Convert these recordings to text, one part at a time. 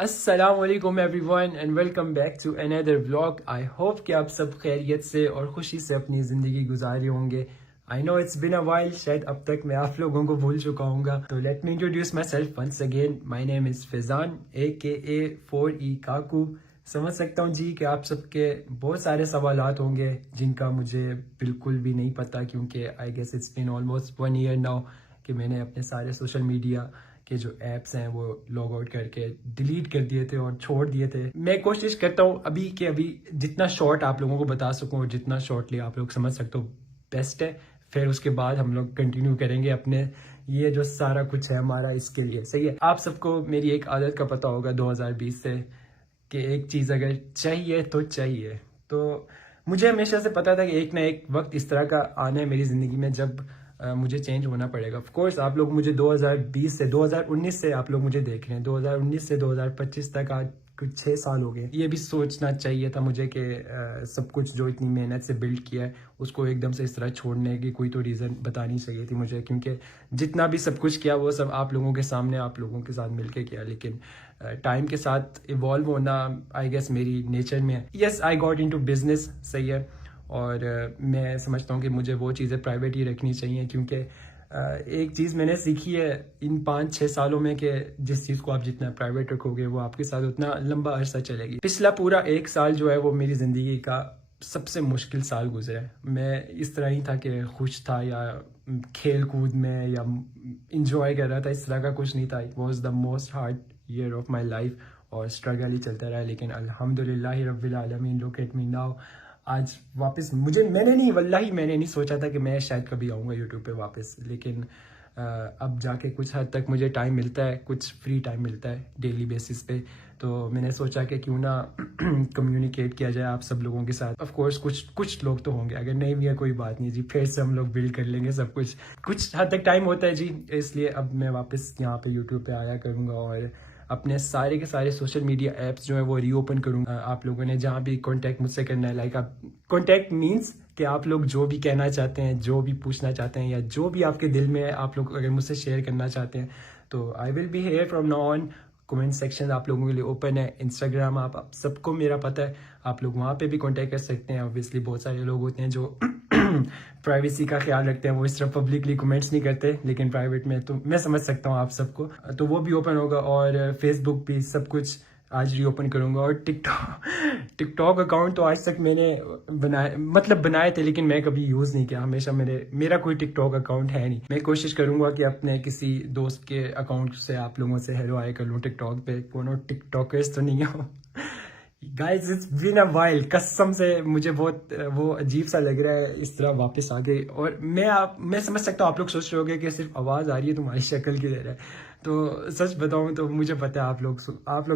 अस्सलामुअलैकुम everyone and welcome back to another vlog. I hope कि आप सब खैरियत से और खुशी से अपनी ज़िंदगी गुजारे होंगे। I know it's been a while, शायद अब तक मैं आप लोगों को भूल चुका हूँ। तो let me introduce myself once again. My name is Faizan AKA 4E काकू। समझ सकता हूँ जी कि आप सबके बहुत सारे सवालात होंगे जिनका मुझे बिल्कुल भी नहीं पता, क्योंकि I guess it's been almost 1 year now कि मैंने अपने सारे सोशल मीडिया के जो ऐप्स हैं वो लॉग आउट करके डिलीट कर दिए थे और छोड़ दिए थे। मैं कोशिश करता हूँ अभी के अभी जितना शॉर्ट आप लोगों को बता सकूँ और जितना शॉर्टली आप लोग समझ सकते हो बेस्ट है। फिर उसके बाद हम लोग कंटिन्यू करेंगे अपने ये जो सारा कुछ है हमारा इसके लिए। सही है। आप सबको मेरी एक आदत का पता होगा 2020 से कि एक चीज़ अगर चाहिए तो चाहिए। तो मुझे हमेशा से पता था कि एक ना एक वक्त इस तरह का आना है मेरी ज़िंदगी में जब मुझे चेंज होना पड़ेगा। ऑफ कोर्स आप लोग मुझे 2020 से 2019 से आप लोग मुझे देख रहे हैं, 2019 से 2025 तक आज कुछ 6 साल हो गए। ये भी सोचना चाहिए था मुझे कि सब कुछ जो इतनी मेहनत से बिल्ड किया है उसको एकदम से इस तरह छोड़ने की कोई तो रीज़न बतानी चाहिए थी मुझे, क्योंकि जितना भी सब कुछ किया वो सब आप लोगों के सामने आप लोगों के साथ मिलके किया। लेकिन टाइम के साथ इवॉल्व होना आई गेस मेरी नेचर में है। Yes, I got into business. सही है। और मैं समझता हूँ कि मुझे वो चीज़ें प्राइवेट ही रखनी चाहिए, क्योंकि एक चीज़ मैंने सीखी है इन 5-6 सालों में कि जिस चीज़ को आप जितना प्राइवेट रखोगे वो आपके साथ उतना लंबा अरसा चलेगी। पिछला पूरा 1 साल जो है वो मेरी ज़िंदगी का सबसे मुश्किल साल गुजरा है। मैं इस तरह ही था कि खुश था या खेल कूद में या इंजॉय कर रहा था, इस तरह का कुछ नहीं था। It was the most hard year of my life और स्ट्रगल ही चलता रहा। लेकिन अल्हम्दुलिल्लाह रब्बिल आलमीन, लुक एट मी नाउ। आज वापस वल्लाही मैंने नहीं सोचा था कि मैं शायद कभी आऊँगा यूट्यूब पे वापस। लेकिन अब जाके कुछ हद तक मुझे टाइम मिलता है, कुछ फ्री टाइम मिलता है डेली बेसिस पे। तो मैंने सोचा कि क्यों ना कम्युनिकेट किया जाए आप सब लोगों के साथ। ऑफ कोर्स कुछ लोग तो होंगे, अगर नहीं भी है कोई बात नहीं जी, फिर से हम लोग बिल्ड कर लेंगे सब कुछ। कुछ हद तक टाइम होता है जी, इसलिए अब मैं वापस यहाँ पे यूट्यूब पे आया करूँगा और अपने सारे के सारे सोशल मीडिया ऐप्स जो है वो रीओपन करूँगा। आप लोगों ने जहाँ भी कांटेक्ट मुझसे करना है, लाइक आप कांटेक्ट मींस कि आप लोग जो भी कहना चाहते हैं, जो भी पूछना चाहते हैं या जो भी आपके दिल में है, आप लोग अगर मुझसे शेयर करना चाहते हैं तो I will be here from now on. Comment section आप लोगों के लिए ओपन है। इंस्टाग्राम आप सबको मेरा पता है, आप लोग वहाँ पे भी कांटेक्ट कर सकते हैं। ऑब्वियसली बहुत सारे लोग होते हैं जो प्राइवेसी का ख्याल रखते हैं, वो इस तरह पब्लिकली कमेंट्स नहीं करते, लेकिन प्राइवेट में तो मैं समझ सकता हूँ आप सबको। तो वो भी ओपन होगा और फेसबुक भी सब कुछ आज रीओपन करूँगा। और टिकटॉक अकाउंट तो आज तक मैंने बनाए थे, लेकिन मैं कभी यूज़ नहीं किया। हमेशा मेरा कोई टिकटॉक अकाउंट है नहीं। मैं कोशिश करूँगा कि अपने किसी दोस्त के अकाउंट से आप लोगों से हेलो हाय कर लूँ टिकटॉक पे। कोनो टिकटॉकर्स तो नहीं हो guys, it's been a while. कसम से मुझे बहुत वो अजीब सा लग रहा है इस तरह वापस आ गए। और मैं समझ सकता हूँ आप लोग सोच रहे होंगे कि सिर्फ आवाज़ आ रही है तुम्हारी शक्ल की तरह है। तो सच बताऊँ तो मुझे पता है आप लोग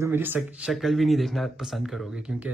तो मेरी शक्ल भी नहीं देखना पसंद करोगे, क्योंकि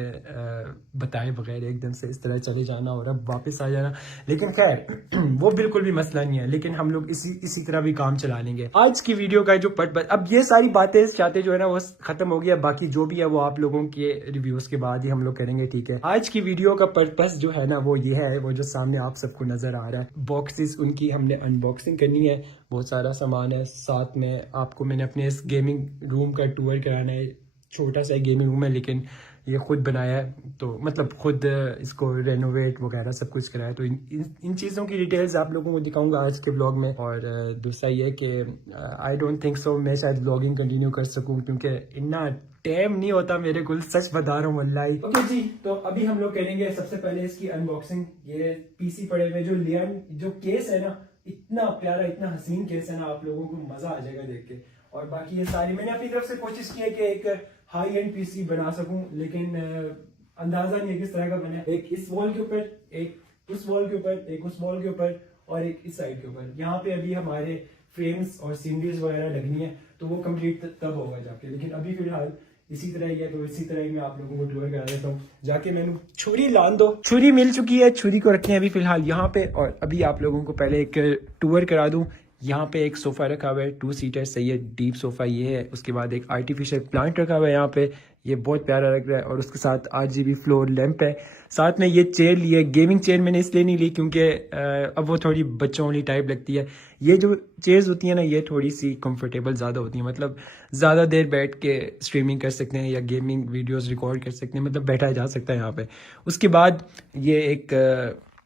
बताए बगैर एकदम से इस तरह चले जाना और अब वापस आ जाना। लेकिन खैर वो बिल्कुल भी मसला नहीं है, लेकिन हम लोग इसी तरह भी काम चला लेंगे। आज की वीडियो का जो अब ये सारी बातें चाहते जो है ना वो खत्म हो गया। बाकी जो भी है वो आप लोगों के रिव्यूज के बाद ही हम लोग करेंगे, ठीक है। आज की वीडियो का पर्पस जो है ना वो ये है, वो जो सामने आप सबको नजर आ रहा है बॉक्सेस, उनकी हमने अनबॉक्सिंग करनी है। बहुत सारा सामान है, साथ में आपको मैंने अपने इस गेमिंग रूम का टूर कराना है। छोटा सा गेमिंग रूम है लेकिन ये खुद बनाया है, तो मतलब खुद इसको रेनोवेट वगैरह सब कुछ कराया। तो इन चीज़ों की डिटेल्स आप लोगों को दिखाऊंगा आज के ब्लॉग में। और दूसरा ये कि आई डोंट थिंक सो मैं शायद ब्लॉगिंग कंटिन्यू कर सकूं, क्योंकि इतना टाइम नहीं होता मेरे को, सच बता रहा हूँ वल्लाही। ओके जी, तो अभी हम लोग करेंगे सबसे पहले इसकी अनबॉक्सिंग। ये पीसी पड़े हुए जो लियन जो केस है ना, इतना प्यारा इतना हसीन केस है ना, आप लोगों को मजा आ जाएगा देख के। और बाकी ये सारी मैंने अपनी तरफ से कोशिश की है कि एक हाई एंड पीसी बना सकूं, लेकिन अंदाजा नहीं है किस तरह का बना। एक इस वॉल के ऊपर, एक उस वॉल के ऊपर, एक उस वॉल के ऊपर और एक इस साइड के ऊपर। यहाँ पे अभी हमारे फ्रेम्स और सीनरीज वगैरह लगनी है, तो वो कंप्लीट तब होगा जाके। लेकिन अभी फिलहाल इसी तरह ही है, तो इसी तरह ही मैं आप लोगों को टूर करा देता हूँ। जाके मैंने छुरी लान दो, छुरी मिल चुकी है, छुरी को रखें अभी फिलहाल यहाँ पे। और अभी आप लोगों को पहले एक टूर करा दूं यहाँ पे एक सोफ़ा रखा हुआ है 2 सीटर, सही है, डीप सोफ़ा ये है। उसके बाद एक आर्टिफिशियल प्लांट रखा हुआ है यहाँ पे, ये बहुत प्यारा लग रहा है। और उसके साथ RGB फ्लोर लैंप है। साथ में ये चेयर ली है, गेमिंग चेयर मैंने इसलिए नहीं ली क्योंकि अब वो थोड़ी बच्चों वाली टाइप लगती है। ये जो चेयर्स होती है ना, ये थोड़ी सी कंफर्टेबल ज़्यादा होती हैं, मतलब ज़्यादा देर बैठ के स्ट्रीमिंग कर सकते हैं या गेमिंग वीडियोस रिकॉर्ड कर सकते हैं, मतलब बैठा जा सकता है यहाँ पे। उसके बाद ये एक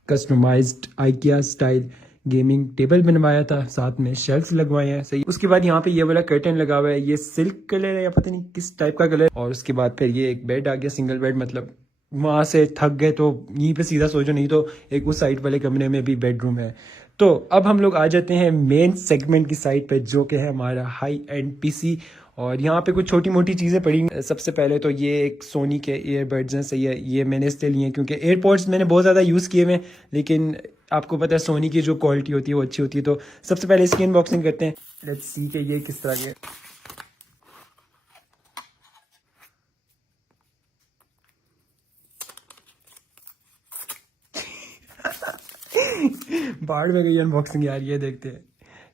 customised IKEA style gaming table बनवाया था, साथ में शेल्फ लगवाए हैं, सही। उसके बाद यहाँ पे ये वाला कर्टन लगा हुआ है, ये सिल्क कलर है या पता नहीं किस टाइप का कलर। और उसके बाद फिर ये एक बेड आ गया, सिंगल बेड, मतलब वहाँ से थक गए तो यहीं पे सीधा सो जाओ, नहीं तो एक उस साइड वाले कमरे में भी बेडरूम है। तो अब हम लोग आ जाते हैं मेन सेगमेंट की साइड पे, जो कि है हमारा हाई एंड PC। और यहाँ पे कुछ छोटी मोटी चीज़ें पड़ी। सबसे पहले तो ये एक सोनी के ईयरबड्स हैं, सही है, ये मैंने इसलिए लिए हैं क्योंकि एयरपॉड्स मैंने बहुत ज़्यादा यूज़ किए हुए हैं, लेकिन आपको पता है सोनी की जो क्वालिटी होती है वो अच्छी होती है। तो सबसे पहले इसकी अनबॉक्सिंग करते हैं, लेट्स सी कि ये किस तरह के। बाहर में गई अनबॉक्सिंग यार। ये देखते हैं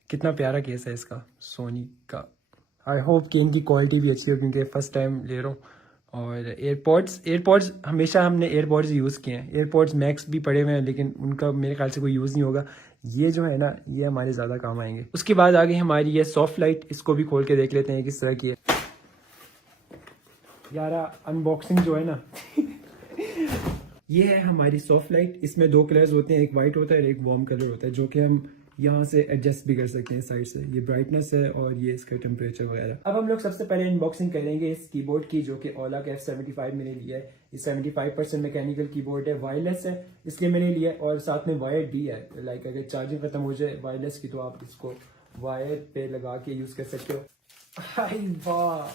कितना प्यारा केस है इसका, सोनी का। आई होप कि इनकी क्वालिटी भी अच्छी हो क्योंकि फर्स्ट टाइम ले रहा हूँ। और एयरपॉड्स हमेशा हमने एयरपॉड्स यूज़ किए हैं, एयरपॉड्स मैक्स भी पड़े हुए हैं, लेकिन उनका मेरे ख्याल से कोई यूज़ नहीं होगा। ये जो है ना, ये हमारे ज़्यादा काम आएंगे। उसके बाद आ गई हमारी ये सॉफ्ट लाइट, इसको भी खोल के देख लेते हैं किस तरह की है। यार अनबॉक्सिंग जो है ना ये है हमारी सॉफ्ट लाइट। इसमें 2 कलर्स होते हैं, एक वाइट होता है और एक वार्म कलर होता है, जो कि हम यहाँ से एडजस्ट भी कर सकते हैं साइड से। ये ब्राइटनेस है और ये इसका टेम्परेचर वगैरह। अब हम लोग सबसे पहले अनबॉक्सिंग करेंगे इस कीबोर्ड की, जो कि ओला का F75 मैंने लिया है। ये 75% मैकेनिकल कीबोर्ड है, वायरलेस है, इसलिए मैंने लिया है। और साथ में वायर भी है, लाइक अगर चार्जिंग खत्म हो जाए वायरलेस की तो आप इसको वायर पे लगा के यूज कर सकते हो। हाय वाह,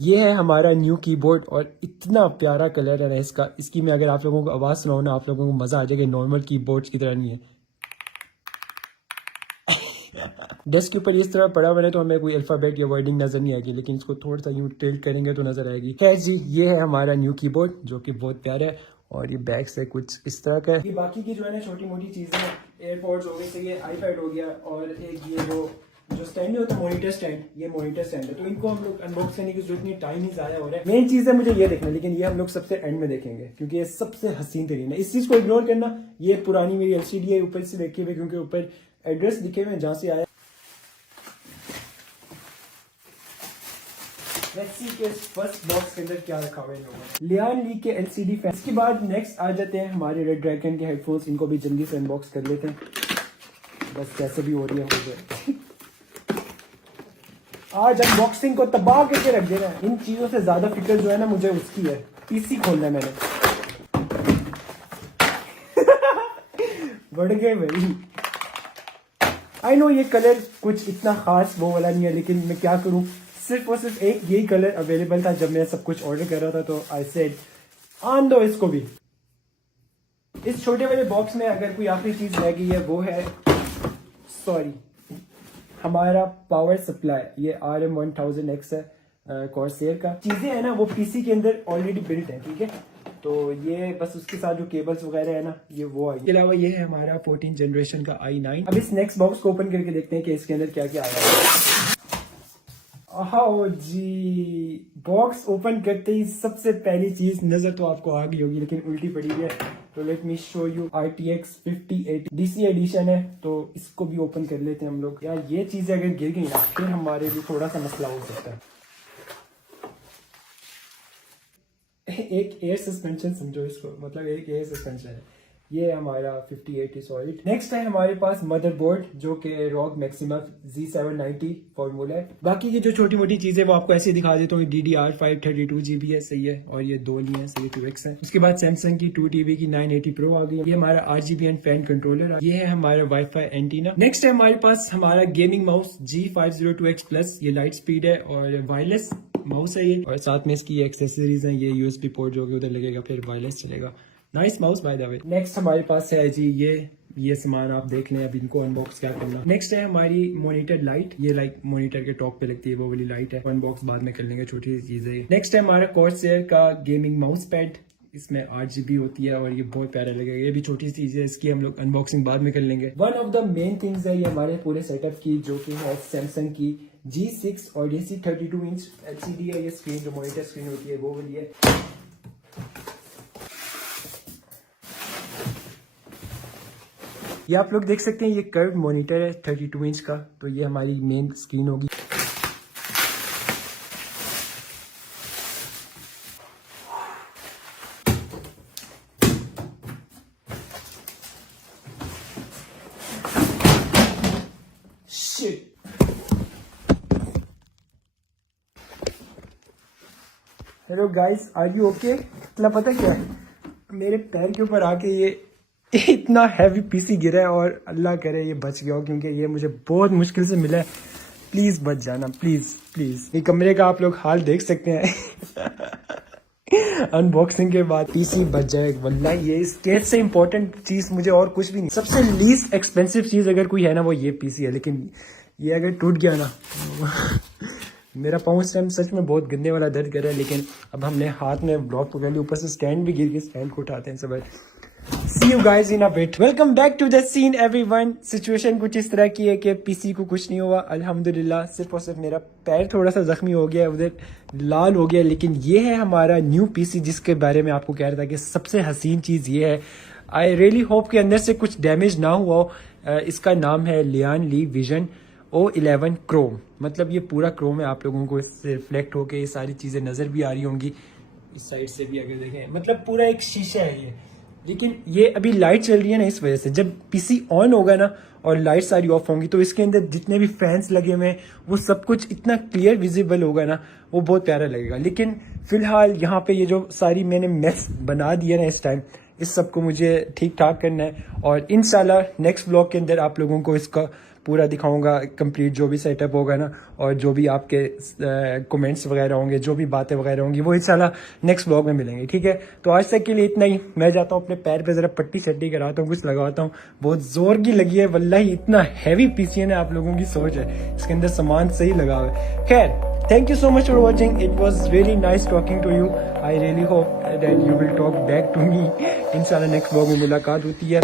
ये है हमारा न्यू कीबोर्ड और इतना प्यारा कलर है ना इसका। इसकी मैं अगर आप लोगों को आवाज़ सुनाऊँ ना, आप लोगों को मज़ा आ जाएगा, नॉर्मल कीबोर्ड्स की तरह नहीं है। डेस्क के ऊपर इस तरह पड़ा हुआ है तो हमें कोई अल्फ़ाबेट या वर्डिंग नज़र नहीं आएगी, लेकिन इसको थोड़ा सा यूँ टिल्ट करेंगे तो नज़र आएगी। खैर जी, ये है हमारा न्यू कीबोर्ड जो कि बहुत प्यारा है। और ये बैक से कुछ इस तरह का है। ये बाकी की जो है ना छोटी मोटी चीज़ें, एयरपॉड्स हो गए, तो ये आईपैड हो गया, और एक ये जो स्टैंड नहीं होता मॉनिटर स्टैंड, ये मॉनिटर स्टैंड है। तो इनको हम लोग अनबॉक्स करने की जरूरत नहीं, टाइम ही ज़ाया हो रहा है। मेन चीज़ है मुझे ये देखना, लेकिन ये हम लोग सबसे एंड में देखेंगे क्योंकि ये सबसे हसीन तरीन है। इस चीज़ को इग्नोर करना। ये पुरानी मेरी LCD है, ऊपर से देखे हुए, क्योंकि ऊपर एड्रेस लिखे हुए हैं जहाँ से आया। लेट्स सी के फर्स्ट बॉक्स के अंदर क्या रखा हुआ है इन लोगों ने। लियान ली के LCD फैन। इसके बाद नेक्स्ट आ जाते हैं हमारे रेड ड्रैगन के हेडफोन्स। इनको भी जल्दी से अनबॉक्स कर लेते हैं, बस कैसे भी हो रही है हो जाए। आज अनबॉक्सिंग को तबाह करके रख देना है। इन चीजों से ज्यादा फिक्र जो है ना मुझे उसकी है। PC खोलना है मैंने। बढ़ गए भाई। आई नो ये कलर कुछ इतना खास वो वाला नहीं है, लेकिन मैं क्या करूं, सिर्फ और सिर्फ एक यही कलर अवेलेबल था जब मैं सब कुछ ऑर्डर कर रहा था, तो आई सेड आन दो इसको भी। इस छोटे वाले बॉक्स में अगर कोई आखिरी चीज रह गई है वो है, सॉरी, हमारा पावर सप्लाई। ये RM1000X है, कॉर्सेयर का। चीजें है ना वो PC के अंदर ऑलरेडी बिल्ट है, ठीक है। तो ये बस उसके साथ जो केबल्स वगैरह है ना, ये वो आई। इसके अलावा ये है हमारा 14 जनरेशन का i9। अब इस नेक्स्ट बॉक्स को ओपन करके देखते हैं कि इसके अंदर क्या क्या आया है। आओ जी, बॉक्स ओपन करते ही सबसे पहली चीज नजर तो आपको आ गई होगी, लेकिन उल्टी पड़ी है। तो let me show you RTX 5080 DC edition है, तो इसको भी ओपन कर लेते हैं हम लोग। यार ये चीजें अगर गिर गई ना फिर हमारे लिए थोड़ा सा मसला हो सकता है। एक एयर सस्पेंशन समझो इसको, मतलब एक एयर सस्पेंशन है। ये हमारा 5080 सॉलिड। नेक्स्ट है हमारे पास मदरबोर्ड, जो कि ROG Maxima Z790 फॉर्मूला है। बाकी की जो छोटी मोटी चीजें वो आपको ऐसे दिखा देता हूँ। DDR5 32GB है, सही है, और ये 2 नहीं है, सही, 2X है। उसके बाद सैमसंग की 2TB की 980 Pro आ गई। ये हमारा RGB एंड फैन कंट्रोलर। ये है हमारा वाईफाई एंटीना। नेक्स्ट है हमारे पास हमारा गेमिंग माउस G502X Plus। ये लाइट स्पीड है और वायरलेस माउस है ये, और साथ में इसकी एक्सेसरीज हैं। ये USB पोर्ट जो कि उधर लगेगा, फिर वायरलेस चलेगा। Nice mouse by the way. Next हमारे पास है जी ये सामान आप देख लें, अब इनको अनबॉक्स क्या करना। नेक्स्ट है हमारी मॉनिटर लाइट। ये लाइक मॉनिटर के टॉप पे लगती है वो वाली लाइट है। अनबॉक्स बाद में कर लेंगे, छोटी सी चीज है। नेक्स्ट है हमारा कॉर्सेयर का गेमिंग माउस पैड। इसमें 8 GB होती है और ये बहुत प्यारा लगेगा। ये भी छोटी सी चीज़ है, इसकी हम लोग अनबॉक्सिंग बाद में कर लेंगे। One of the main things है ये हमारे पूरे सेटअप की, जो कि है सैमसंग की G6 और DC 32 इंच LCD है ये स्क्रीन, जो मॉनिटर स्क्रीन होती है वो वाली है। ये आप लोग देख सकते हैं, ये कर्व मॉनिटर है 32 इंच का, तो ये हमारी मेन स्क्रीन होगी। Hello guys, are you okay? मतलब पता क्या है, मेरे पैर के ऊपर आके ये इतना हैवी पीसी गिरा है और अल्लाह करे ये बच गया हो, क्योंकि ये मुझे बहुत मुश्किल से मिला है। प्लीज बच जाना, प्लीज प्लीज। ये कमरे का आप लोग हाल देख सकते हैं अनबॉक्सिंग के बाद पीसी बच जाए, वल्लाह ये इसके से इंपॉर्टेंट चीज मुझे और कुछ भी नहीं। सबसे लीस्ट एक्सपेंसिव चीज अगर कोई है ना वो ये पीसी है, लेकिन ये अगर टूट गया ना मेरा पाँव इस टाइम सच में बहुत गंदे वाला दर्द कर रहा है। लेकिन अब हमने हाथ में ब्लॉक पकड़ लिया, ऊपर से स्टैंड भी गिर गया, स्टैंड को उठाते हैं सब। See you guys in a bit. Welcome back to the scene everyone. Situation कुछ इस तरह की है कि पीसी को कुछ नहीं हुआ अल्हम्दुलिल्लाह, सिर्फ और सिर्फ मेरा पैर थोड़ा सा जख्मी हो गया, उधर लाल हो गया। लेकिन ये है हमारा न्यू पीसी, जिसके बारे में आपको कह रहा था कि सबसे हसीन चीज़ ये है। आई रियली होप कि अंदर से कुछ डैमेज ना हुआ हो। इसका नाम है लियान ली विजन O11 क्रोम। मतलब ये पूरा क्रोम है, आप लोगों को इससे रिफ्लेक्ट होकर ये सारी चीज़ें नज़र भी आ रही होंगी। इस साइड से भी अगर देखें, मतलब पूरा एक शीशा है ये। लेकिन ये अभी लाइट चल रही है ना, इस वजह से जब पीसी ऑन होगा ना और लाइट सारी ऑफ होंगी तो इसके अंदर जितने भी फैंस लगे हुए हैं वो सब कुछ इतना क्लियर विजिबल होगा ना, वो बहुत प्यारा लगेगा। लेकिन फिलहाल यहाँ पे ये जो सारी मैंने मेस बना दी है ना इस टाइम, इस सब को मुझे ठीक ठाक करना है और इंशाल्लाह नेक्स्ट ब्लॉग के अंदर आप लोगों को इसका पूरा दिखाऊंगा, कंप्लीट जो भी सेटअप होगा ना, और जो भी आपके कमेंट्स वगैरह होंगे, जो भी बातें वगैरह होंगी, वो इंशाल्लाह नेक्स्ट ब्लॉग में मिलेंगे। ठीक है, तो आज तक के लिए इतना ही। मैं जाता हूँ अपने पैर पे ज़रा पट्टी शट्टी कराता हूँ, कुछ लगाता हूँ, बहुत ज़ोर की लगी है वल्लाही, इतना हैवी पीसी है ना, आप लोगों की सोच है इसके अंदर सामान सही लगा हुआ है। खैर, thank you so much for watching. It was really nice talking to you. I really hope that you will talk back to me. इंशाल्लाह नेक्स्ट ब्लॉग में मुलाकात होती है।